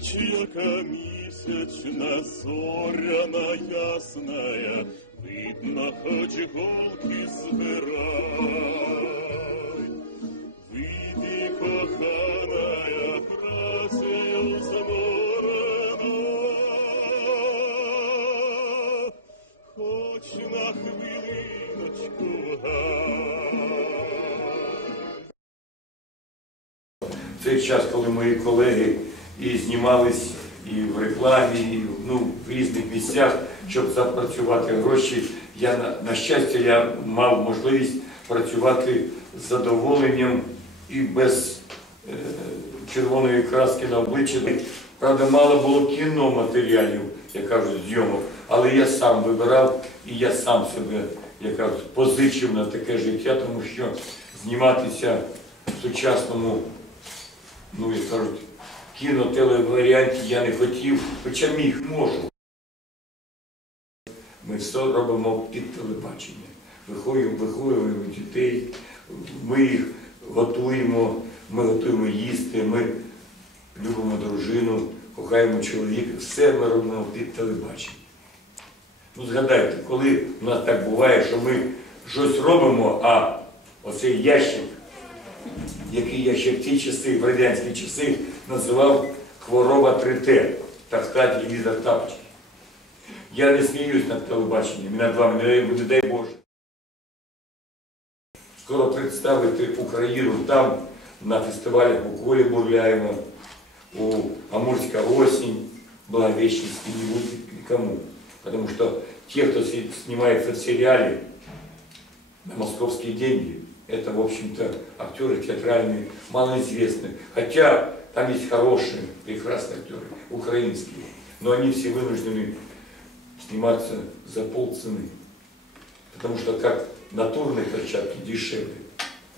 Яка місячна, зоряна ясная, видно, хоч голки збирай. Вийди, коханая, працею заморена, хоч на хвилиночку гай. Цей час, коли мої колеги і знімались і в рекламі, і ну, в різних місцях, щоб запрацювати гроші, я на, щастя я мав можливість працювати з задоволенням і без е, червоної краски на обличчі. Правда, мало було кіно матеріалів, як кажуть, зйомок, але я сам вибирав і я сам себе, як кажуть, позичив на таке життя, тому що зніматися в сучасному ну, як кажуть, кіно телеваріанті я не хотів, хоча міг, можу. Ми все робимо під телебачення. Виховуємо, виховуємо дітей, ми їх готуємо, ми готуємо їсти, ми любимо дружину, кохаємо чоловіка. Все ми робимо під телебачення. Ну, згадайте, коли в нас так буває, що ми щось робимо, а оцей ящик який я ще в ті часи, в радянські часи, називав хвороба 3Т, так сказати, телевізор тапочки. Я не сміюсь над телебаченням, і над вами, не дай, не дай Боже. Скоро представити Україну там, на фестивалях у Колі Бурляєва, у Амурська осень, Благовещенск, и кому. Потому что те, кто си- снимается в сериале на московские деньги, это, в общем-то, актеры театральные, малоизвестные. Хотя там есть хорошие, прекрасные актеры, украинские. Но они все вынуждены сниматься за полцены. Потому что как натурные перчатки дешевле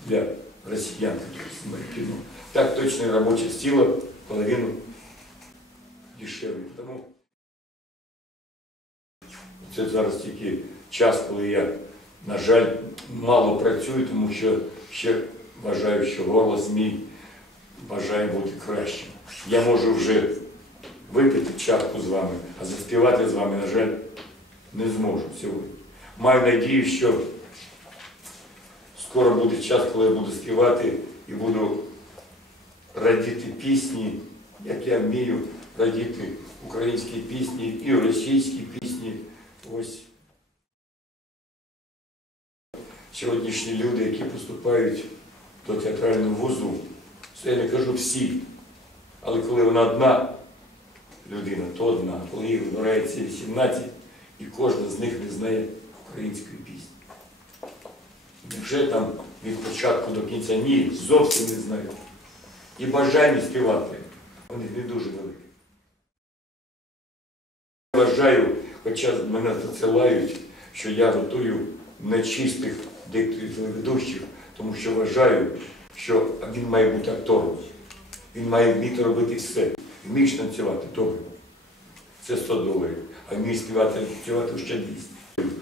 для россиян, которые снимают кино, так точно и рабочая сила половину дешевле. Потому це зараз тільки час, коли я, на жаль, мало працюю, тому що ще вважаю, що голос мій бажає бути кращим. Я можу вже випити чарку з вами, а заспівати з вами, на жаль, не зможу сьогодні. Маю надію, що скоро буде час, коли я буду співати і буду радіти пісні, як я вмію радіти українські пісні і російські пісні. Ось сьогоднішні люди, які поступають до театрального вузу, це я не кажу всі, але коли вона одна людина, то одна, коли їх вибирається 18, і кожна з них не знає української пісні. Невже там від початку до кінця ні, зовсім не знаю. І бажання співати, вони не дуже великі. Вважаю, хоча мене засилають, що я готую нечистих дикторів телеведущих, тому що вважаю, що він має бути актором. Він має вміти робити все. Вмієш танцювати добре. Це 100 доларів. А вмієш співати танцювати ще 200.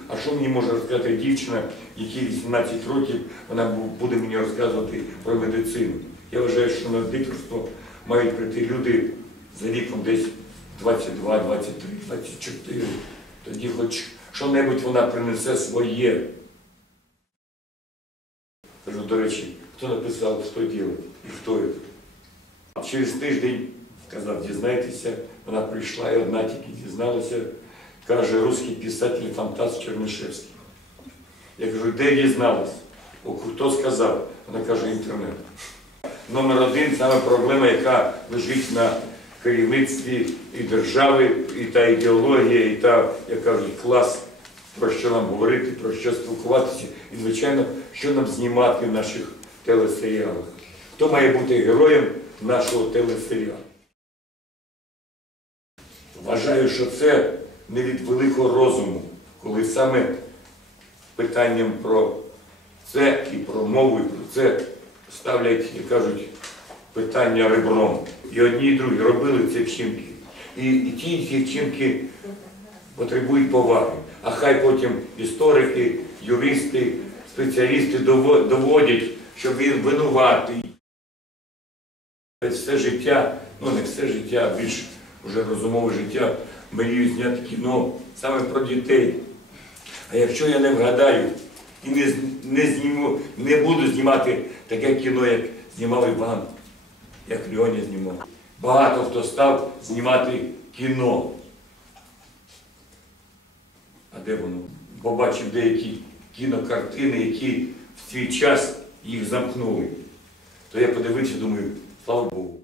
А що мені може розказати дівчина, якій 18 років, вона буде мені розказувати про медицину? Я вважаю, що на дикторство мають прийти люди за віком десь 22, 23, 24. Тоді хоч що-небудь вона принесе своє. Кажу, до речі, хто написав, що робити і хто це? Через тиждень сказав, дізнайтеся, вона прийшла і одна тільки дізналася, каже, русський писатель фантаст Чернишевський. Я кажу, де дізналась? Хто сказав? Вона каже, інтернет. Номер один саме проблема, яка лежить на керівництві і держави, і та ідеологія, і та, як кажуть, клас, про що нам говорити, про що спілкуватися, і, звичайно, що нам знімати в наших телесеріалах. Хто має бути героєм нашого телесеріалу? Вважаю, що це не від великого розуму, коли саме питанням про це і про мову, і про це ставлять, як кажуть, питання ребром. І одні, і другі робили ці вчинки. І, і ті, і ті вчинки потребують поваги. А хай потім історики, юристи, спеціалісти доводять, що він винуватий. Все життя ну не все життя, більш вже розумове життя, мрію зняти кіно саме про дітей. А якщо я не вгадаю і не, не, зніму, не буду знімати таке кіно, як знімав Іван, як Льоня знімав. Багато хто став знімати кіно. Де воно? Побачив деякі кінокартини, які в свій час їх замкнули. То я подивився, думаю, слава Богу.